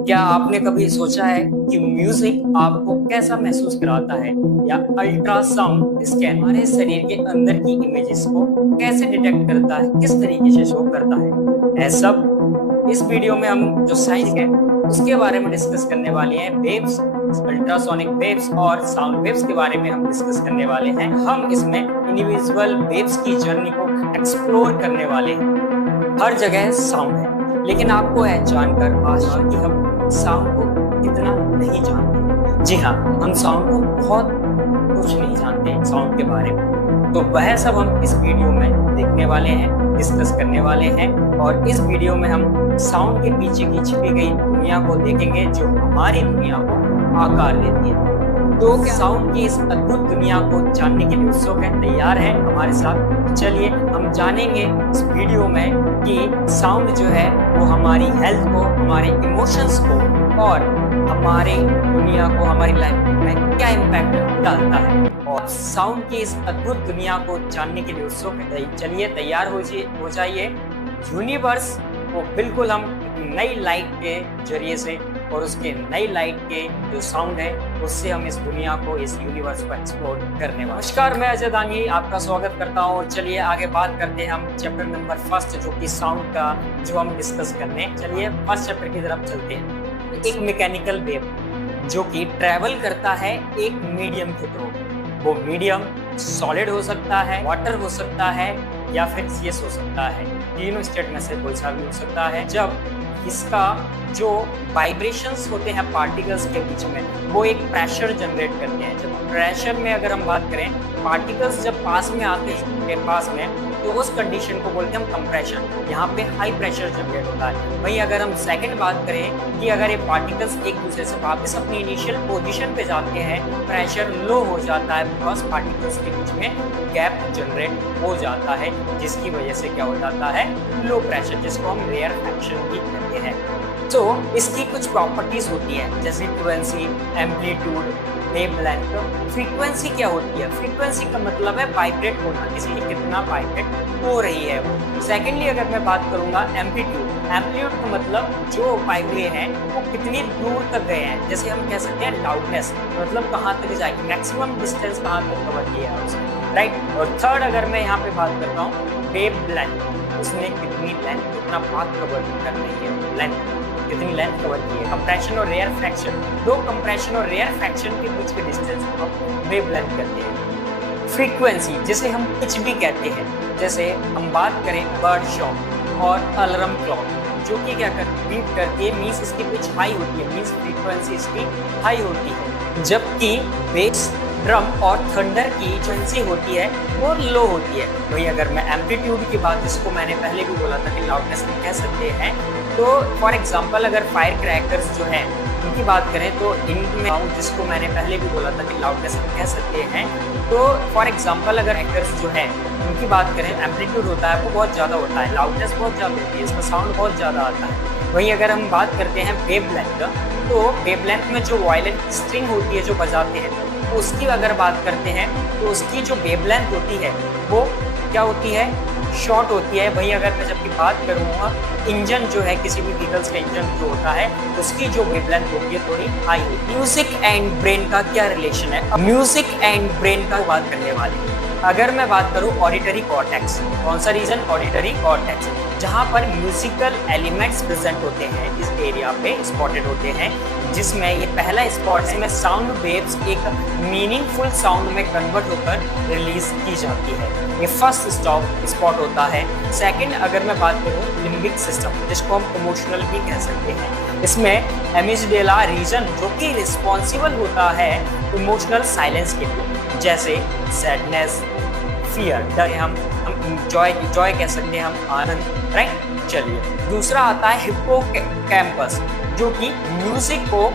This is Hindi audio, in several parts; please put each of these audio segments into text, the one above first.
क्या आपने कभी सोचा है कि म्यूजिक आपको कैसा महसूस कराता है, या अल्ट्रासाउंड स्कैन हमारे शरीर के अंदर की इमेजेस को कैसे डिटेक्ट करता है, किस तरीके से शो करता है? ऐसा इस वीडियो में हम जो साइंस है उसके बारे में डिस्कस करने वाले हैं। वेव्स, अल्ट्रासोनिक वेव्स और साउंड वेव्स के बारे में हम डिस्कस करने वाले हैं। हम इसमें इंडिविजुअल वेव्स की जर्नी को एक्सप्लोर करने वाले हैं। हर जगह साउंड है, लेकिन आपको है जानकर आश्चर्य कि हम साउंड को कितना नहीं जानते। जी हाँ, हम साउंड को बहुत कुछ नहीं जानते साउंड के बारे में। तो वह सब हम इस वीडियो में देखने वाले हैं, डिस्कस करने वाले हैं। और इस वीडियो में हम साउंड के पीछे की छिपी गई दुनिया को देखेंगे, जो हमारी दुनिया को आकार देती है। तो साउंड की इस अद्भुत दुनिया को जानने के लिए उत्सुक है, तैयार है हमारे साथ? चलिए हम जानेंगे इस वीडियो में कि साउंड जो है वो हमारी हेल्थ को, हमारे इमोशंस को और हमारी दुनिया को, हमारी लाइफ में क्या इम्पैक्ट डालता है। और साउंड की इस अद्भुत दुनिया को जानने के लिए उत्सुक है? चलिए तैयार हो जाइए। यूनिवर्स को बिल्कुल हम नई लाइट के जरिए से और उसके नई लाइट के जो साउंड है उससे हम इस दुनिया को, इस यूनिवर्स को एक्सप्लोर करने वाले। नमस्कार, मैं अजय दानी आपका स्वागत करता हूँ। चलिए आगे बात करते हैं हम चैप्टर नंबर फर्स्ट, जो कि साउंड का जो हम डिस्कस करने। चलिए फर्स्ट चैप्टर की तरफ चलते हैं। एक मैकेनिकल वेव जो कि ट्रेवल करता है एक मीडियम के थ्रू। वो मीडियम सॉलिड हो सकता है, वाटर हो सकता है, या फिर गैस हो सकता है। तीनों स्टेट में से कोई सा भी हो सकता है। जब इसका जो वाइब्रेशंस होते हैं पार्टिकल्स के बीच में, वो एक प्रेशर जनरेट करते हैं। जब प्रेशर में अगर हम बात करें, पार्टिकल्स जब पास में आते हैं पास में, तो उस कंडीशन को बोलते हैं हम कंप्रेशन। यहाँ पे हाई प्रेशर जनरेट होता है। वहीं अगर हम सेकंड बात करें कि अगर ये पार्टिकल्स एक दूसरे से वापस अपनी इनिशियल पोजीशन पे जाते हैं, प्रेशर लो हो जाता है, बिकॉज पार्टिकल्स के बीच में गैप जनरेट हो जाता है, जिसकी वजह से क्या हो जाता है, लो प्रेशर, जिसको हम रेयरफैक्शन भी कहते हैं। तो इसकी कुछ प्रॉपर्टीज होती हैं, जैसे फ्रीक्वेंसी, एम्पलीट्यूड, वेवलेंथ। फ्रीक्वेंसी क्या होती है? फ्रीक्वेंसी का मतलब है वाइब्रेट होना, इसलिए कितना वाइब्रेट हो रही है वो। सेकेंडली अगर मैं बात करूंगा एम्पलीट्यूड, एम्पलीट्यूड का मतलब जो वाइब्रे हैं वो कितनी दूर तक गए हैं। जैसे हम कह सकते हैं लाउडनेस, मतलब कहाँ तक जाएगी, मैक्सिमम डिस्टेंस कहाँ तक कवर किया है उसने, राइट। और थर्ड अगर मैं यहाँ पे बात करता हूँ वेवलेंथ, उसने कितनी लेंथ, कितना पाथ कवर कर रही है, लेंथ कितनी लेंथ कवर की है। कंप्रेशन और रेयर फ्रैक्शन, दो कंप्रेशन और रेयर फ्रैक्शन के बीच के डिस्टेंस को हम वेवलेंथ कहते हैं। फ्रीक्वेंसी जिसे हम पिच भी कहते हैं, जैसे हम बात करें बर्ड शॉट और अलार्म क्लॉक, जो कि क्या बीट करती है, मीन्स इसकी पिच हाई होती है, मीन्स फ्रीक्वेंसी इसकी हाई होती है। जबकि बेस, ड्रम और थंडर की फ्रीक्वेंसी होती है वो लो होती है। वहीं अगर मैं एम्पलीट्यूड की बात, जिसको मैंने पहले भी बोला था कि लाउडनेस में कह सकते हैं, तो फॉर एग्जांपल अगर फायर क्रैकर्स जो हैं उनकी बात करें, तो इनमें, जिसको मैंने पहले भी बोला था कि लाउडनेस में कह सकते हैं, तो फॉर एग्जांपल अगर क्रैकर्स जो हैं उनकी बात करें, एम्पलीट्यूड होता है वो बहुत ज़्यादा होता है, लाउडनेस बहुत ज़्यादा होती है, इसका साउंड बहुत ज़्यादा आता है। वहीं अगर हम बात करते हैं वेवलेंथ, तो वेवलेंथ में जो वायलिन स्ट्रिंग होती है जो बजाते हैं, उसकी अगर बात करते हैं तो उसकी जो वेवलेंथ होती है वो क्या होती है, शॉर्ट होती है। वहीं अगर मैं जबकि बात करूँगा इंजन जो है, किसी भी व्हीकल्स का इंजन जो होता है, उसकी जो वेवलेंथ होती है थोड़ी हाई होती है। म्यूजिक एंड ब्रेन का क्या रिलेशन है? म्यूजिक एंड ब्रेन का बात करने वाले हैं। अगर मैं बात करूँ ऑडिटरी कॉर्टेक्स, कौन सा रीजन? ऑडिटरी कॉर्टेक्स, जहाँ पर म्यूजिकल एलिमेंट्स प्रेजेंट होते हैं, इस एरिया पे स्पॉटेड होते हैं, जिसमें ये पहला स्पॉट है, इसमें साउंड वेव्स एक मीनिंगफुल साउंड में कन्वर्ट होकर रिलीज की जाती है। ये फर्स्ट स्पॉट होता है। सेकंड अगर मैं बात करूँ लिम्बिक सिस्टम, जिसको हम इमोशनल भी कह सकते हैं, इसमें एमिगडाला रीजन जो कि रिस्पॉन्सिबल होता है इमोशनल साइलेंस के लिए, जैसे सैडनेस, फियर, डर, हम जॉय कह सकते हैं, हम आनंद, राइट। चलिए दूसरा आता है हिप्पोकैम्पस, जो कि म्यूजिक को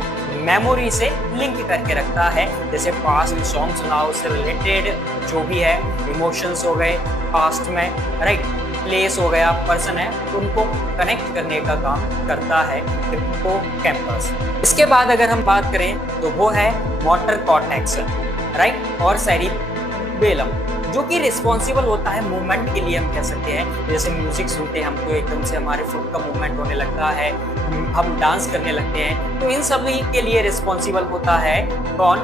मेमोरी से लिंक करके रखता है। जैसे पास्ट सॉन्ग सुनाओ, उससे रिलेटेड जो भी है, इमोशंस हो गए पास्ट में, राइट, प्लेस हो गया, पर्सन है, उनको कनेक्ट करने का काम करता है हिप्पोकैम्पस। इसके बाद अगर हम बात करें तो वो है मोटर कॉर्टेक्स, राइट, और सेरिबेलम, जो कि रिस्पॉन्सिबल होता है मूवमेंट के लिए, हम कह सकते हैं। जैसे म्यूजिक सुनते हैं हम तो एकदम से हमारे फुट का मूवमेंट होने लगता है, हम डांस करने लगते हैं, तो इन सभी के लिए रिस्पॉन्सिबल होता है कौन?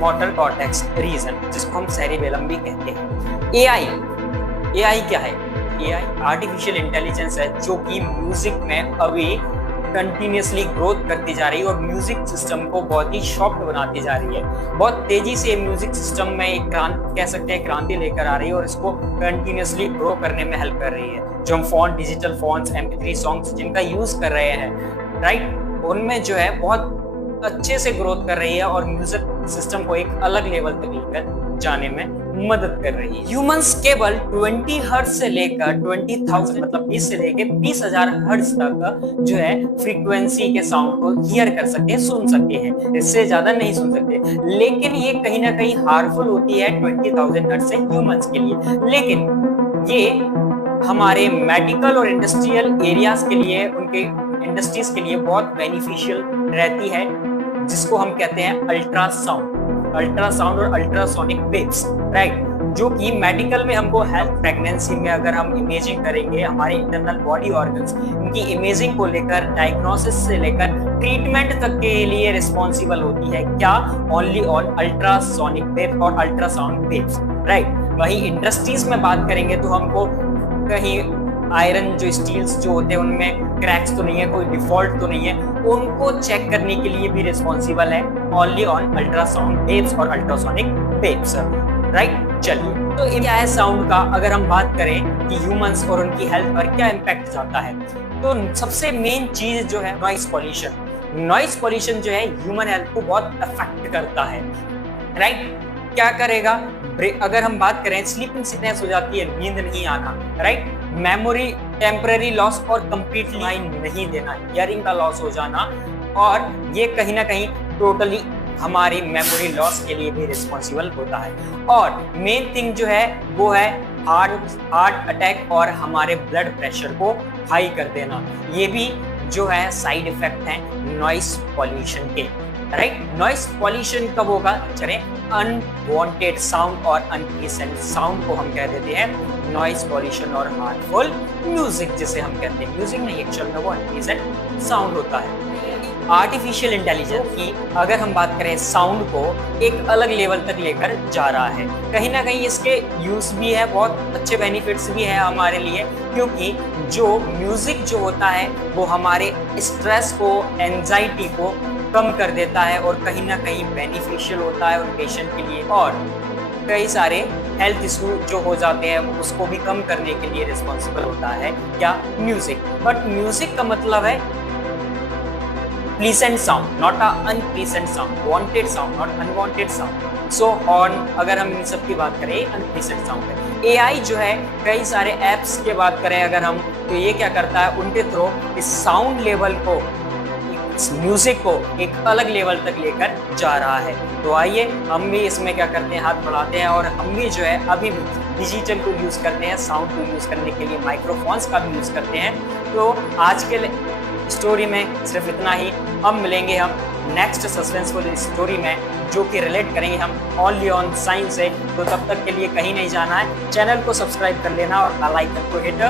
मोटर कॉर्टेक्स रीजन, जिसको हम सेरिबेलम भी कहते हैं। एआई क्या है? एआई आर्टिफिशियल इंटेलिजेंस है, जो कि म्यूजिक में अभी कंटिन्यूसली ग्रोथ करती जा रही है और म्यूजिक सिस्टम को बहुत ही सॉफ्ट बनाती जा रही है। बहुत तेजी से म्यूजिक सिस्टम में एक कह सकते हैं क्रांति लेकर आ रही है और इसको कंटिन्यूसली ग्रो करने में हेल्प कर रही है। जो हम phone, digital phones, MP3 songs जिनका यूज कर रहे हैं, राइट, उनमें जो है बहुत अच्छे से ग्रोथ कर रही है और म्यूजिक सिस्टम को एक अलग लेवल तक लेकर जाने में मदद कर रही है। ह्यूमंस केवल 20 हर्ट्ज से लेकर 20,000 मतलब 20 से लेकर 20,000 हर्ट्ज तक जो है फ्रीक्वेंसी के साउंड को हियर कर सकते हैं, सुन सकते हैं, इससे ज्यादा नहीं सुन सकते। लेकिन ये कहीं ना कहीं हार्मफुल होती है 20,000 हर्ट्ज से ह्यूमंस के लिए। लेकिन ये हमारे मेडिकल और इंडस्ट्रियल एरियाज के लिए, उनके इंडस्ट्रीज के लिए बहुत बेनिफिशियल रहती है, जिसको हम कहते हैं अल्ट्रासाउंड और अल्ट्रासोनिक वेव्स, राइट, जो कि मेडिकल में हमको हेल्थ, प्रेगनेंसी में अगर हम इमेजिंग करेंगे हमारे इंटरनल बॉडी ऑर्गन्स, इनकी इमेजिंग को लेकर, डायग्नोसिस से लेकर ट्रीटमेंट तक के लिए रिस्पॉन्सिबल होती है। क्या? ओनली ऑन अल्ट्रासोनिक वेव और अल्ट्रासाउंड वेव्स, राइट। वही इंडस्ट्रीज में बात करेंगे तो हमको कहीं आयरन जो स्टील्स जो होते हैं उनमें क्रैक्स तो नहीं है, कोई डिफॉल्ट तो नहीं है, उनको चेक करने के लिए भी रिस्पॉन्सिबल है ओनली ऑन अल्ट्रासाउंड वेव्स और अल्ट्रासोनिक वेव्स, राइट। चलिए, तो क्या है साउंड का अगर हम बात करें कि ह्यूमंस और उनकी हेल्थ पर क्या इम्पैक्ट जाता है, तो सबसे मेन चीज जो है नॉइस पॉल्यूशन जो है ह्यूमन हेल्थ को बहुत अफेक्ट करता है, राइट। क्या करेगा? अगर हम बात करें स्लीपिंग सिकनेस हो जाती है, नींद नहीं आना, राइट, मेमोरी टेम्पररी लॉस और कंप्लीटली माइंड नहीं देना, हियरिंग का लॉस हो जाना, और ये कहीं ना कहीं टोटली हमारी मेमोरी लॉस के लिए भी रिस्पॉन्सिबल होता है। और मेन थिंग जो है वो है हार्ट अटैक और हमारे ब्लड प्रेशर को हाई कर देना। ये भी जो है साइड इफेक्ट है नॉइस पॉल्यूशन के, राइट। नॉइस पॉल्यूशन कब होगा? चले, अनवांटेड साउंड और अनप्लीजेंट साउंड को हम कह देते हैं नॉइस पॉल्यूशन और हार्मफुल म्यूजिक, जिसे हम कहते हैं म्यूजिक नहीं, एक्चुअल में वो अनप्लीजेंट साउंड होता है। आर्टिफिशियल इंटेलिजेंस की अगर हम बात करें, साउंड को एक अलग लेवल तक लेकर जा रहा है। कहीं ना कहीं इसके यूज भी है, बहुत अच्छे बेनिफिट्स भी है हमारे लिए, क्योंकि जो म्यूजिक जो होता है वो हमारे स्ट्रेस को, एंजाइटी को कम कर देता है और कहीं ना कहीं बेनिफिशियल होता है उन पेशेंट के लिए। और कई सारे हेल्थ इशू जो हो जाते हैं उसको भी कम करने के लिए रिस्पॉन्सिबल होता है क्या? म्यूजिक। बट म्यूजिक का मतलब है pleasant sound, not a unpleasant sound, wanted sound, not unwanted sound. So on अगर हम इन सब की बात करें, अनप्लीजेंट साउंड है। एआई जो है, कई सारे एप्स की बात करें अगर हम, तो ये क्या करता है, उनके थ्रू इस साउंड लेवल को, म्यूजिक को एक अलग लेवल तक लेकर जा रहा है। तो आइए हम भी इसमें क्या करते हैं, हाथ बढ़ाते हैं और हम भी जो है अभी डिजिटल को यूज करते हैं, साउंड को यूज करने के लिए माइक्रोफोन्स का भी यूज करते हैं। तो आज के स्टोरी में सिर्फ इतना ही। अब मिलेंगे हम नेक्स्ट सस्पेंसफुल स्टोरी में, जो कि रिलेट करेंगे हम ओनली ऑन साइंस से। तो तब तक के लिए कहीं नहीं जाना है, चैनल को सब्सक्राइब कर लेना और बेल आइकन को हिट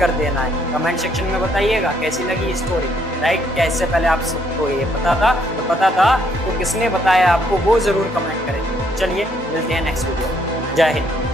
कर देना है। कमेंट सेक्शन में बताइएगा कैसी लगी स्टोरी, राइट। क्या इससे पहले आप सबको ये पता था? तो पता था तो किसने बताया आपको, वो जरूर कमेंट करें। चलिए मिलते हैं नेक्स्ट वीडियो। जय हिंद।